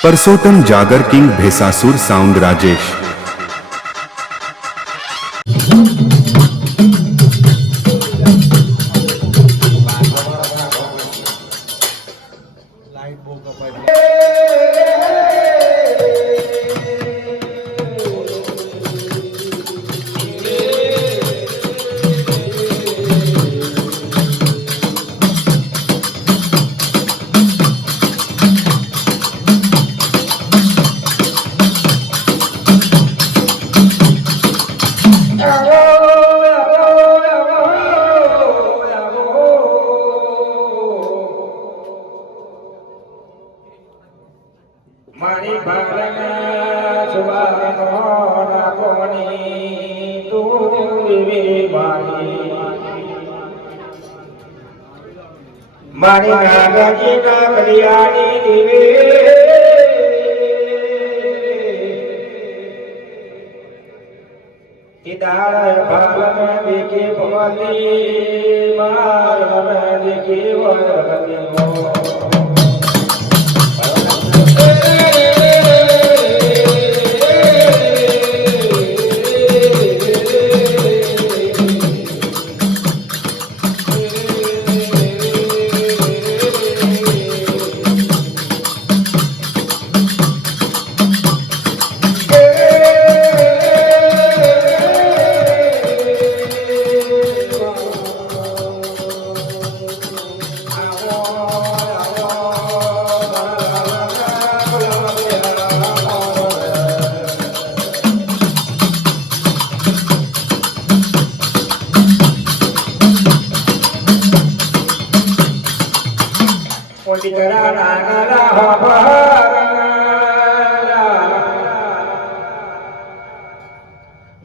પરસોતમ જાગર કિંગ ભેસાસુર સાઉન્ડ રાજેશ મારી ભાવના સુવાના કોની તું મારી નાગજી ના કલિયાની દીવે કિદાર ભાવના દેખી ભવાની માર દેખી વરગતી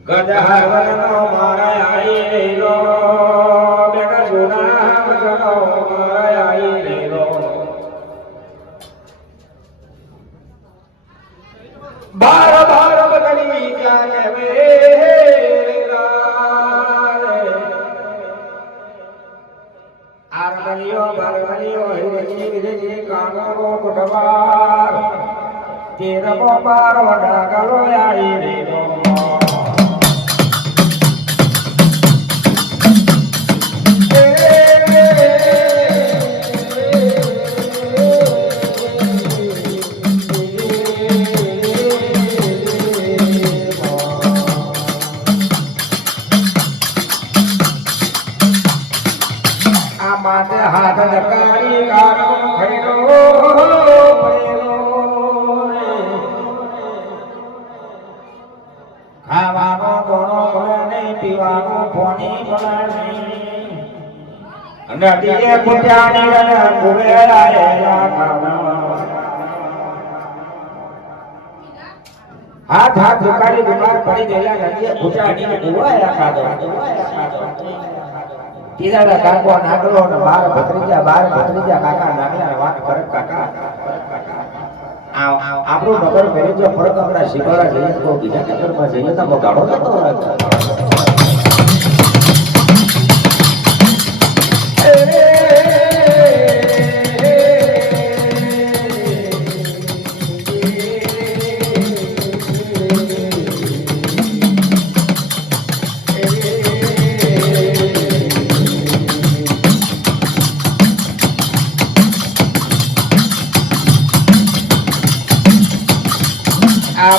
ગજહવનો મારા આઈ રેલો બેટા સુના મજનો મારા આઈ રેલો બાર બાર બદલી જાને વેલા આરમલિયો બારમલિયો હિરજી વિરજી કાનરો કોટવાર તેરબો બારો ડાગલો આઈ રેલો માથે હાથ ધકારી કારો ખરીદો ખાવાનો ઘણો ભણે પીવાનો પોણી ભણે નદીએ કુટ્યાની કુવેરાયેલા ખાવા હાથ હાથ ધકારી બીમાર પડી ગયેલા નદીએ કુટ્યાની કુવાયા ખાધો તીરાડા કાકો નાગલો ને બાર ભત્રીજા કાકા નાગલા વાત ફરક કાકા આપણું નગર મેરે જો ફરક આપણા શિકોરા જઈએ તો બીજા નગરમાં જઈએ તો બગાડો થતો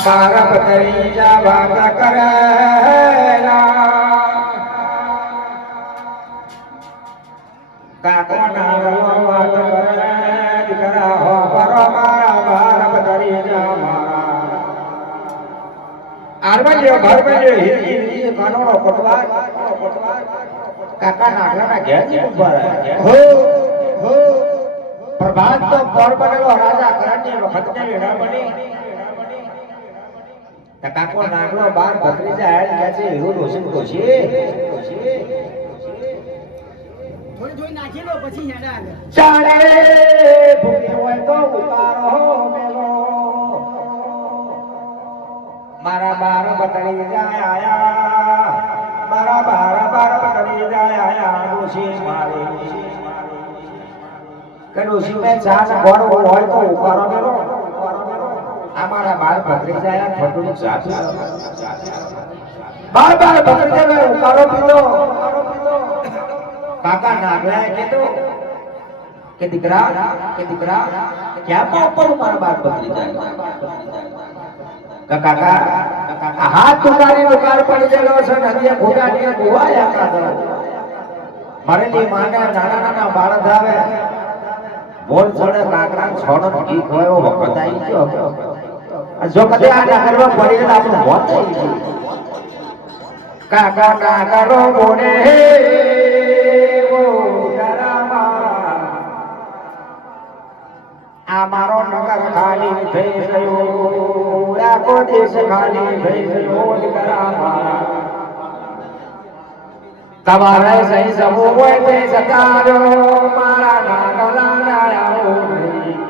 बारा बतरीजा बात करेला काको नारो बात करे दिकरा हो परो मारा बारा बतरीजा मारा आरमलियो घर में जो हिरजी कानोनो कोटवार काका नागला ना घेर ऊपर हो प्रभात तो पर बनेलो राजा करणी वखत ने वेड़ा बनी કાકો નાગલો બાર ભત્રીજા આયા છે હીરો રોશન કોશી થોડી થોડી નાખી લો પછી હેડા ચાલે ભૂખી હોય તો ઉતારો મેલો મારા બાર ભત્રીજા આયા મારા બાર ભત્રીજા આયા રોશી મારી કે રોશી મે ચાસ ગોળ હોય તો ઉતારો મેલો ભત્રીજા થોડું જાતું બાર ભત્રીજા ઉકાળો પીધો કાકા નાગલાએ કીધું કે દીકરા ક્યાં ઉપર મારા બાર ભત્રીજા કાકા હાથ ઉકાળી ઉકાળ પડી ગયેલો છે નદીએ ઘોડાની ગોવાયા કાકા મરેલી માને નાના બાળક આવે બોલ છોડે કાકરા છોડો ઈ ગયો વખત આવી ગયો જો કદે આ કરવા પડી ગયેલા આપણું મોત થઈ ગયું કાકા કાકરો બોલે હે ઓ ડરામા આ મારો નગર ખાલી થઈ ગયો આખો દેશ ખાલી થઈ ગયો ડરામા તમારે સહી સમૂહ હોય તે સતારો મારા નાગલા નાળાઓ નહીં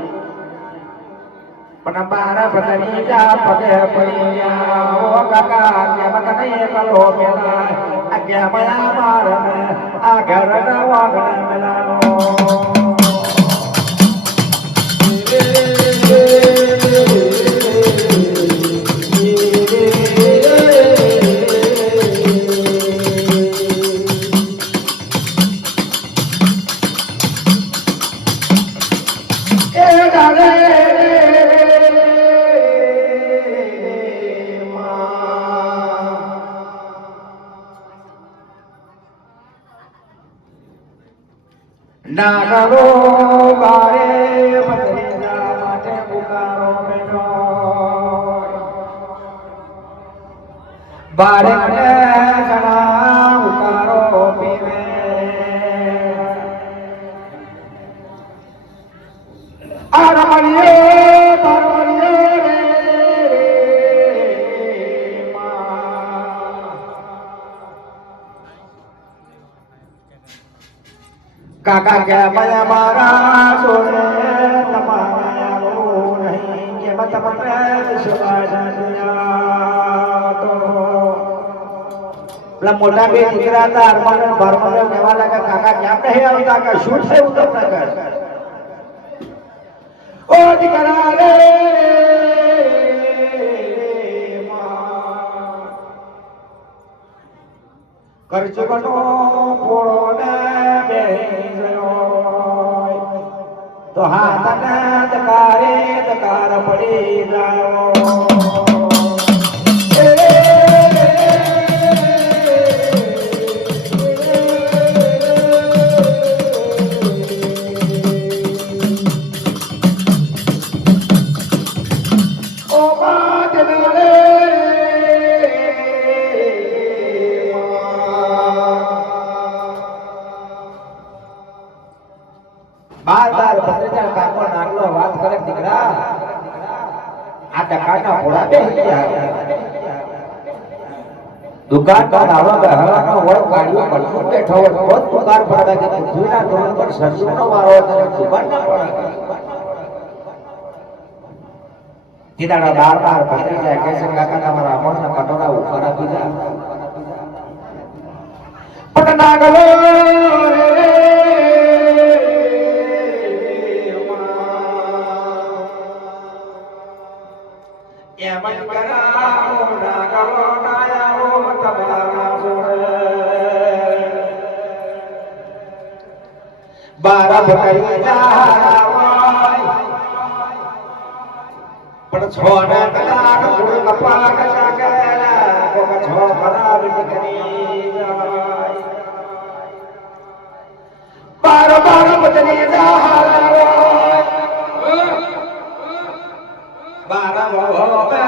પણ મારા બદલી જા પગે પડી ગયા ઓ કાકા કે મને એકલો મેલા આ કે મયા મારને આ ઘરના વાગણે મેલાનો નાગરો બારે ભત્રીજા માટે પુકારો બેઠો બારે મને સણા પુકારો પીવે કાકા કે મયા મારા સોરે તમારા યારો નહીં કે મત મને વિશ્વાસ તો પેલા મોટા બે દીકરા હતા અરમાન ભરમાન કહેવા લાગ્યા કાકા કેમ નહીં આવતા કે શું થયું તમને કર ઓ દીકરા રે કરજો બનો પોળો ને તો હાથને દકાર પડી જાઓ બાર ભત્રીજા કાકો નાગલો વાત કરે દીકરા આ ટકાના ઘોડા બે દુકાન પર આવા હરાનો વળ ગાડીઓ પડતો બેઠો હોય તો દુકાન પર કે પૃથ્વીના ધોરણ પર સરસુનો વારો હતો દુકાન ના પડા કીધાડા બાર ભત્રીજા કે છે કાકા તમારા અમણના કટોરા ઉપર આપી જા પણ નાગલો એમન કરાવો નાગલો નાયાઓ તમારા જોડે બારા ભટઈ જાવાય પણ છો ના કલાક ગુણ કપાક જાગેલા કોક છો ખરાબ નીકળી જાય બાર બદલી જાવાય બારા ભોપે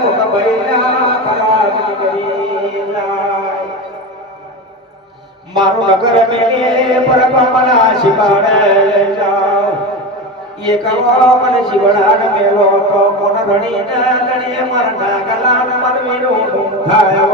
કોક બૈરા ખરાબ નીકળી જાય મારું નગર મેલે પર કમલા શિવાડે જાઓ ये करो मन शिवड़ान मेलो तो कोन रणी न गणे मरना गलान मन मेलो ढूंढायो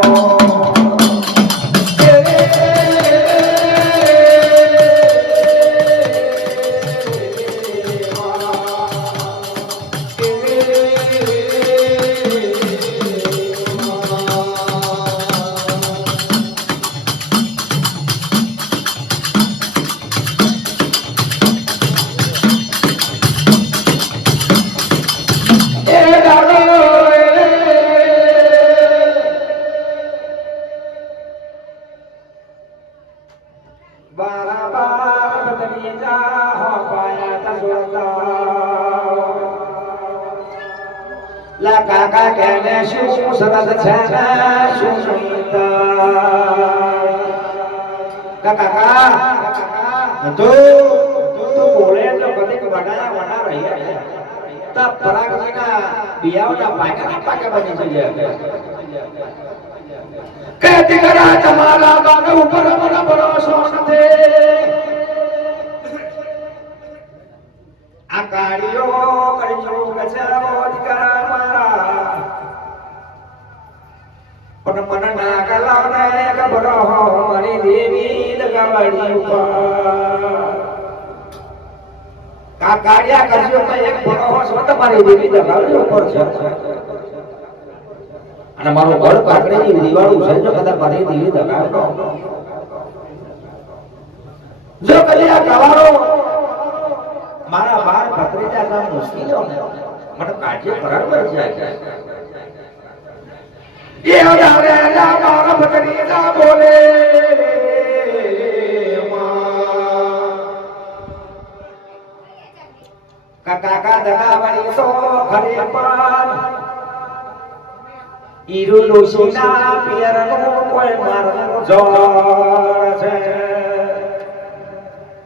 લા કાકા કેને શું સરસ છે ને શું સુનીતા કાકા તો બોલે તો કદી બનાયા બના રહી તા પરાગના બિયાવના પાકા બની જાય કે દીકરા તમારા ગાને ઉપર મને ભરોસો નથી આ કાર્યો કરજો કચાવો દીકરા મારા પણ મને ના ગલાને ગબરો મારી દેવી લગાવડી ઉપર કા કાર્યા કરજો તો એક ભરોસો તમારી દેવી લગાવડી ઉપર છે અને મારું ઘર કાકડીની દીવાળું છે જો કદાચ મારી દેવી લગાવડો જો કદી આ ગવારો મારા બાર ભત્રીજા કામ મુશ્કેલો ને મને કાઢી બરાબર છે એ હવે મારા ભત્રીજા બોલે કાકા દગાવણી તો ખરે પણ ઈરુ લોસીના પિયરનો કોઈ મારનો જોર છે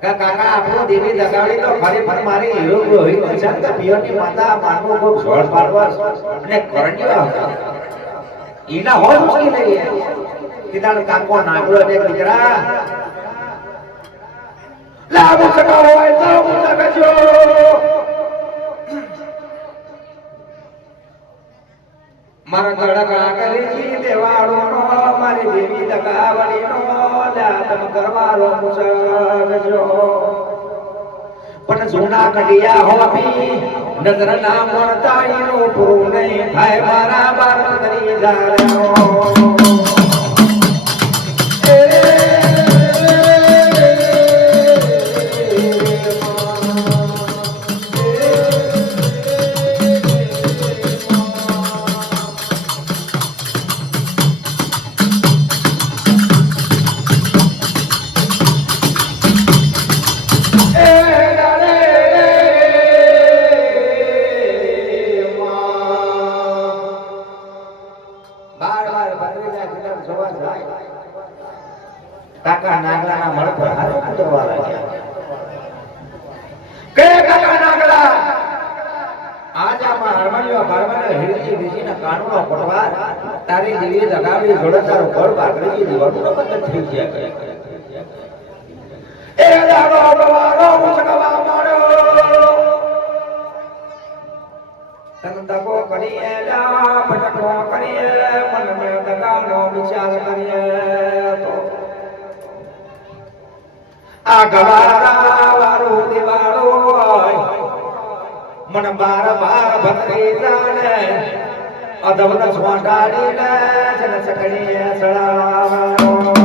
કાકા આપણો દેવી દગાવડી તો ખરે પણ મારી હીરો રોહિત છે કે પિયરની માતા માનવો ખૂબ જોર પાડવા અને કરણ્યો ઈના હોય મુશ્કેલ નહીં કીધાનો કાકો નાગલો ને દીકરા લાગુ સકા હોય તો મુસકજો મારા ગળગા કરી દેવાળો નો મારી દેવી દગાવડી નો દાતમ કરવારો મુસકજો પણ જૂના કડિયા હોવી નજર ના મળતા એનું પૂરું નહીં થાય મારા બાર કરી જારો કાકા નાગલાના મળ પર હારે ઉતરવા લાગ્યા કે કાકા નાગલા આજ આમાં હરમણીઓ ભરવાને હિરજી બીજીના કાનૂનો પટવાર તારી દેવી દગાવી જોડતારો ઘર બાકરીજી દીવાનું બંધ થઈ ગયા એ દાડો દવારો મુસકવા માડો તંતકો કરીએ લા પટકો કરીએ મન મે દગાનો વિચાર કરીએ તો આ ગવારા વારો દિવાળો મન બાર બાર ભત્રી જાને અધવન સ્વાડાડી લે જન સકડી સળાવાનો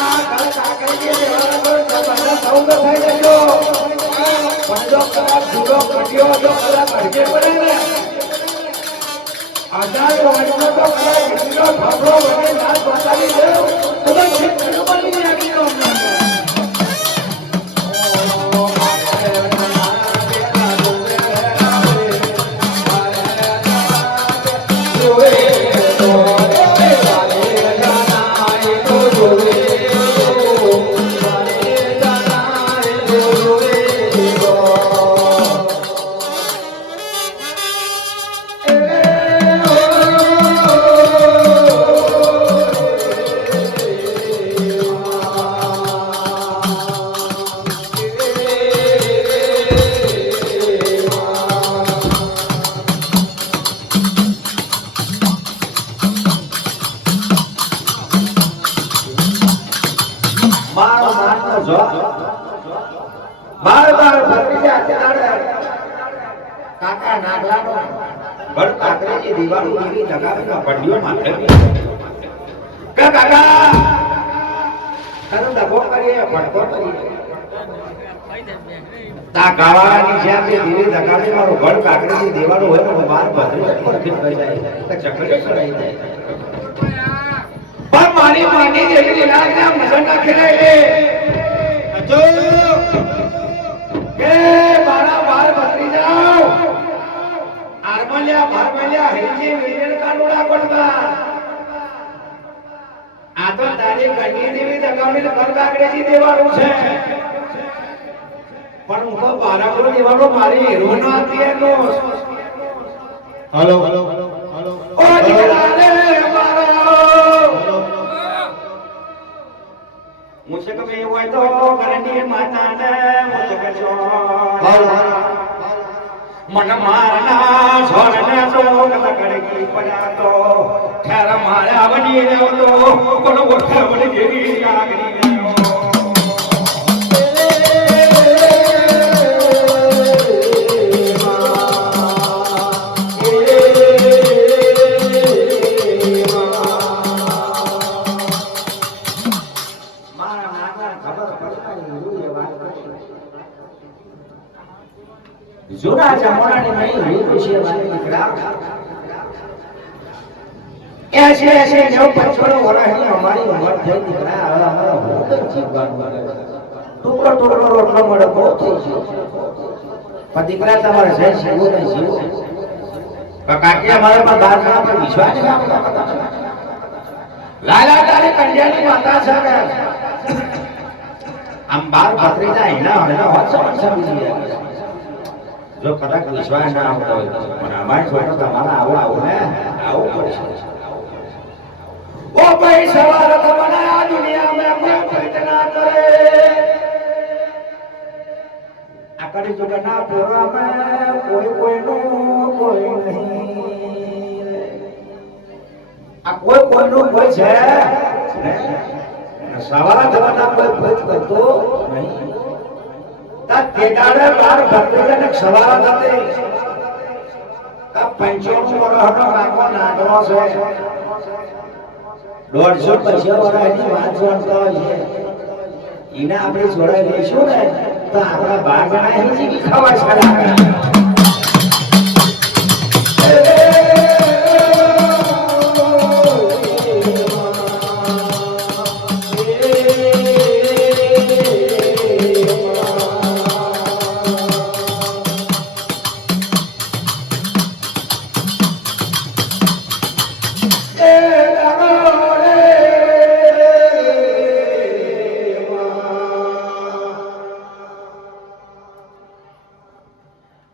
આ ઘર કાકરીએ દેવાનો તો બધા સૌ થઈ જજો પણ જો કદાચ જુદો કટ્યો જો કદાચ અડકે પડે ને આધાર વાંચનો તો કદાચ કેટલો ઠાકરો વડે લાલ બતાવી દેવ તો કેટલું બની લાગી તો કાકા નાગલાનો ઘર કાકરેની દીવાલો જેવી લગાવીને પડ્યો માથે કાકા તને દબો કરીએ ફટકો કરીએ તા ગાવાળાની જેમ જે દીવી લગાવી મારો ઘર કાકરેની દીવાલો હોય તો બાર ભદ્રી પર ફિટ થઈ જાય તો ચકડે ચડાઈ જાય પણ મારી માની જેવી લાગના મજા ના ખેલાય અચો કે મારા બાર ભદ્રી જાઓ આરમલ્યા હેજી વિજન કાનુડા પડતા આ તો તારી ગઢી દેવી દગાવણી ઘર કાકરેજી દેવાનું છે પણ હું તો બારાગો દેવાનો મારી હીરોનો આપી એનો હાલો ઓ દીકરા રે મારો મુછે કમે હોય તો કરણી માતાને મુછે કજો मन मारना छोड़ने तो कदा कड़की पड़ा तो ठहर मारा बनी रे तो कोनो गोठा बन गेली आगनी रे मारा नागा खबर पड़ता है ये बात જૂના જમાનાની નહીં રીત છે મારી દીકરા એસે જો પછોડો વરાહી અમારી ઉંમર થઈ દીકરા હવે અમારા હોકર જીવવાનું ટુકડો રોટલો મળે બહુ થઈ ગયો પણ દીકરા તમારે જઈ જીવો ને જીવો કાકી અમારે પર બાર ના પર વિશ્વાસ લાલા તારી કંડિયાની માતા છે ને આમ બાર ભત્રીજા એના હવે હોત સમજી જો કદાચ વિશ્વાસ ના આવતો હોય પણ અમારી છોકરો તમારા આવું ને આવું પડશે ઓ ભાઈ સવાર તમને આ દુનિયામાં કોઈ પ્રીતના કરે આ કરી જગના પોરામાં કોઈનું કોઈ નહીં આ કોઈનું કોઈ છે સવાર થવાના કોઈ પ્રીત કરતો નહીં તેડાડે બાર ભત્રીજાને સવાર થતે તા 95 વર્ષનો કાકો નાગલો છે 150 વર્ષની વાત જાણતો છે ઈને આપણે જોડાઈ લઈશું ને તો આપણા બાર જણા એની જીવી ખાવા છાડા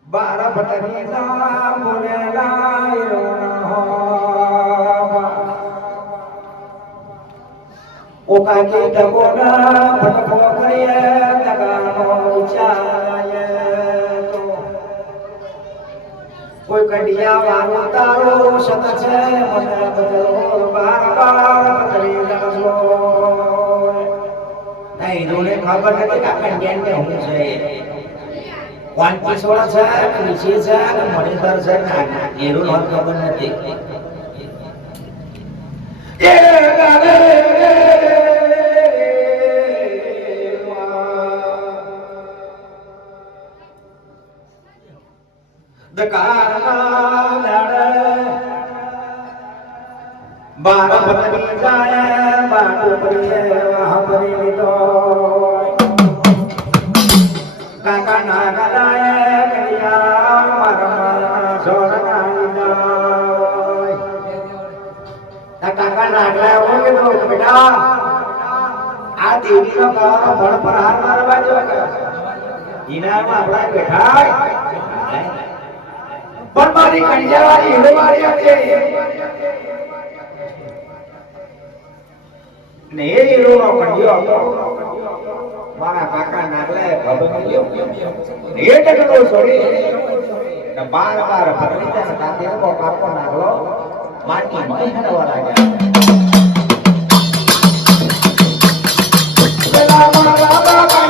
बारा भटकीला मुनेला ओ काकी डबोना भटको करे तगानो चाये तो કોઈ કડિયા વાળો તારો સત છે મને બદલો બાર બાર કરી લગો નહીં રોને ખબર નથી કે કંડિયાન કે હું છે કોણ પાછોડા છે કે નીચે છે કે મણિધર છે ના એનું નોંધ ખબર નથી એ ગાલે દકારના દાડે બાર પત્ની જાય બાટુ પરીએ વાહપરી લીધો કાકા નાના જાય કડિયા મારા સોરકાની જાય કાકા નાગલા એવું કીધું બેટા આ દેવીનો ગાવાનો ભણ પર હાર મારવા જો ઈનામાં આપણા બેઠા પણ મારી કડિયાવાળી હીરોવાળી હતી ને એ હીરો કડિયો હતો મારા કાકા નાગલાએ ખબર લ્યો એ ટકલો છોડી ને બાર ભરણીતા કાતે કો કાકો નાગલો માટી મય હરવા લાગ્યા પેલા મારા બાબા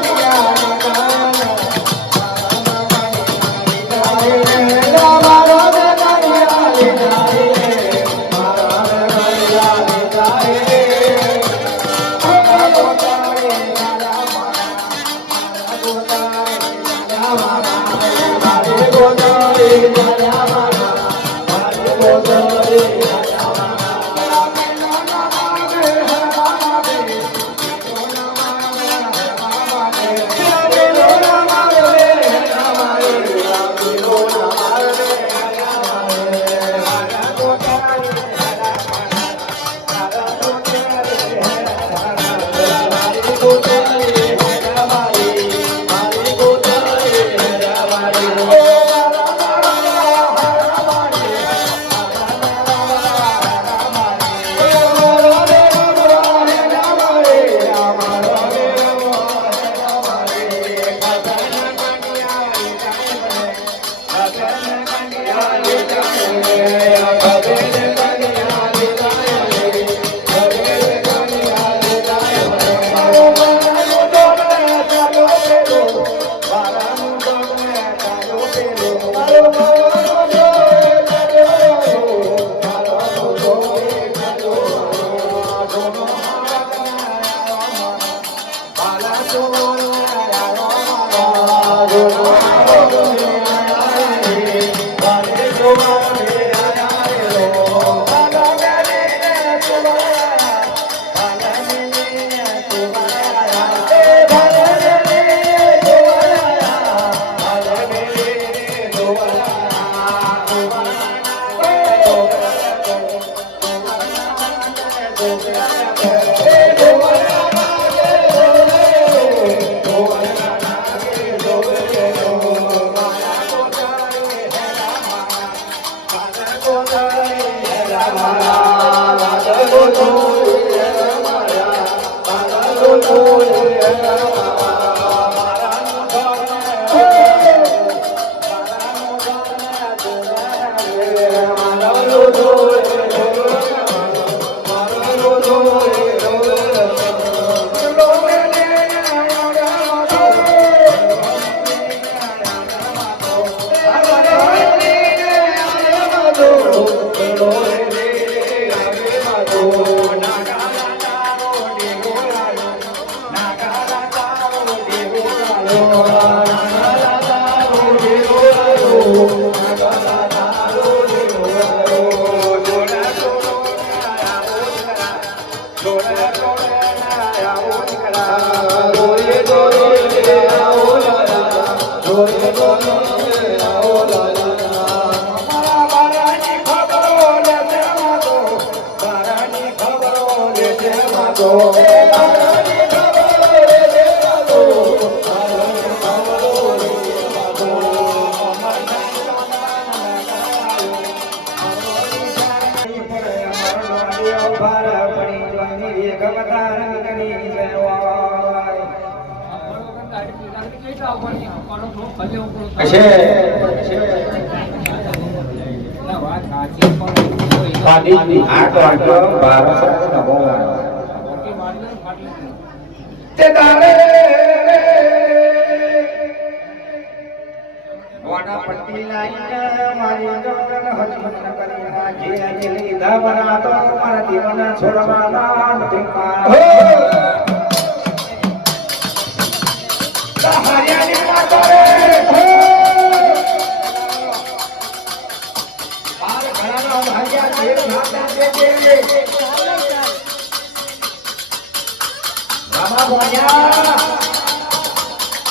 આમાં બોલ્યા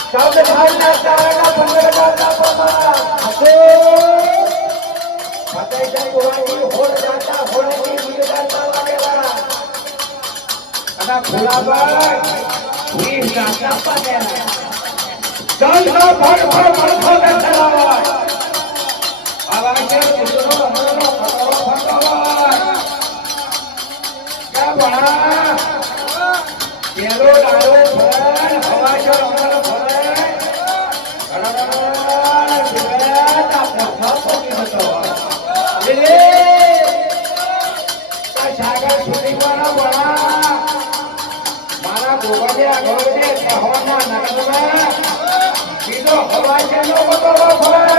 શબ્દ ભાવના તારાના 15,000 પ્રમાણ હશે ફતેહગઢ કુવાની હોડ જાતા હોડની વિદાતા વાગેલા અને ફુલાભાઈ વીર જાતા પાડેલા ચાલ ના ફળ બેઠેલા આવા કે કુતરો અમરનો પતરો ફટાવા કે બણા કેરો ડાળો ફળ હવા જો અમરનો ફળ અડડા સુગતા પથ્થો કિમતો લે આ સાગર છોડી વાળા બણા મારા ગોબડિયા ગોબડે સહોના નગરમાં કીધો હવા જેનો પતરો ફળ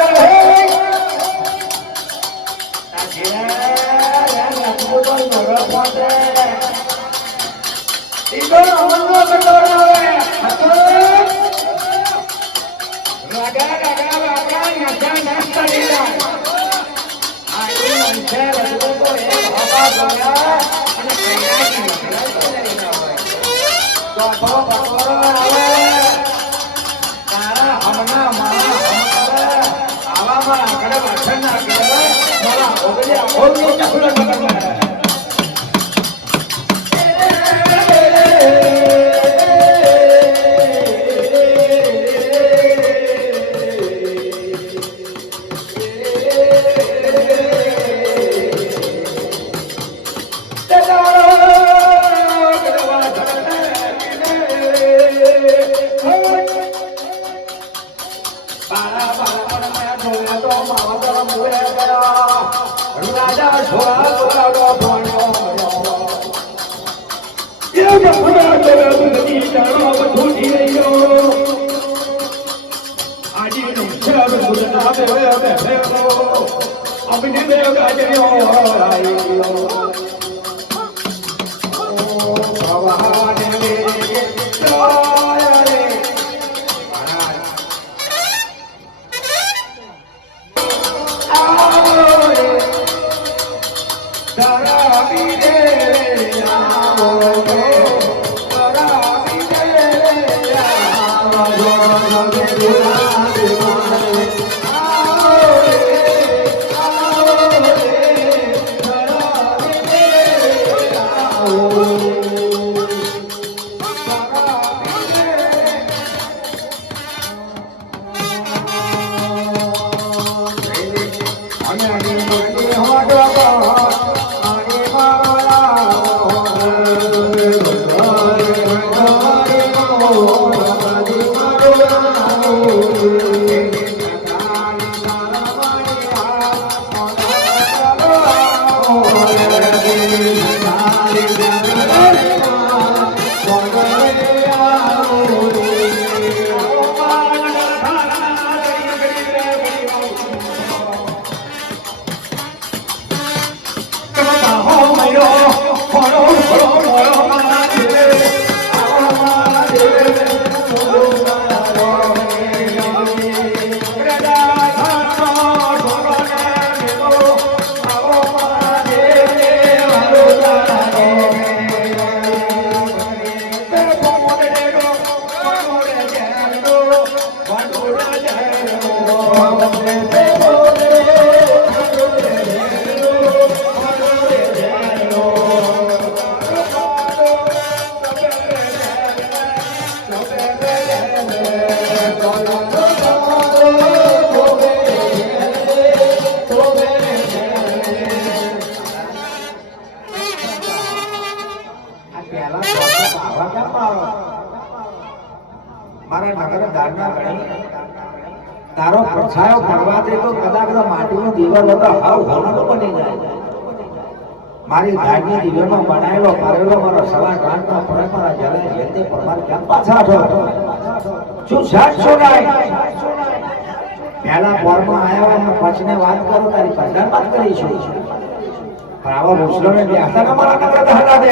તારો પ્રછાયો પડવા દે તો કદાચ માટીનો દીવાલ હતો હાવ હોનો બની જાય. મારી ધારની દીવાલમાં બનાવેલો કરેલો મારો સવા ગ્રાન્ટનો ફરક મારા જલે જેતે પ્રમાણ કેમ પાછા છો શું સાચ છોડાય પહેલા પોરમાં આવ્યા અને પછીને વાત કરું તારી પછાણ વાત કરીશું પણ આવા મુસ્લિમને બેસતા મારા નગર હતા દે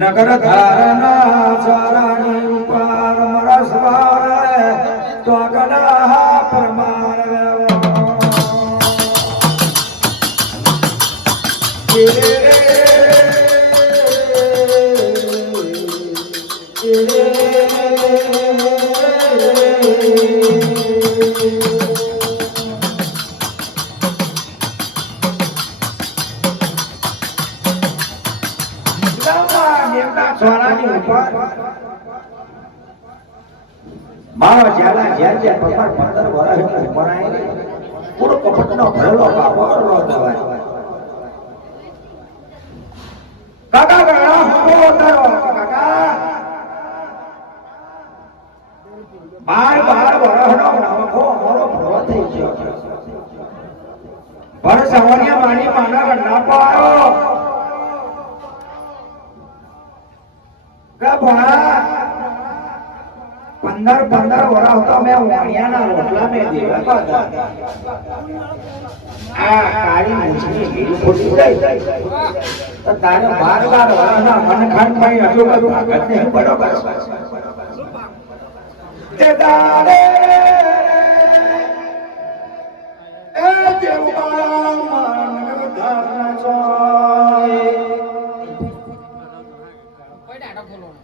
નગર ધારના ચારાની ઉપર મરસવાર તો ગણા પરમાર મારો જ્યાં જ્યાં પગાર 15 વર્ષ ભરાય પૂરો કપટનો ભરેલો બાબરો દવાય કાકા કાકા હો તારો કાકા 12 વર્ષનો નામખો અમારો ભરો થઈ ગયો પર સવાનિયા માની માના ના પાયો કા ભણા 15 વર્ષ હતો મેં વાણિયાના રોટલા મેં દેવા હતા આ કાળી મૂછની ભીડ ખોટી જાય તો તારે 12 વર્ષના મનખાન ભાઈ હજુ બધું આગળ નહીં બરોબર તે દાડે એ જેવા મન ધારણા જોય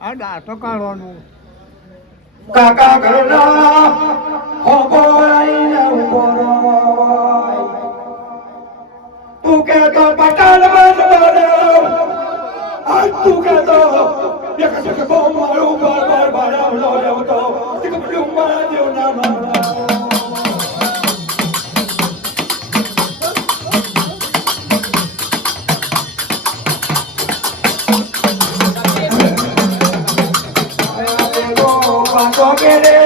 આ ડાટો કાઢવાનું કાકા ઘરના હોબોરાઈને ઉભોરાય તું કે તો પટાલ બંધ બરાવ આજ તું કે તો એક સકે બહુ મારું બાર બારાવ લો લેવ તો તીક પડ્યું મારા દેવ ના મારા તો કે રે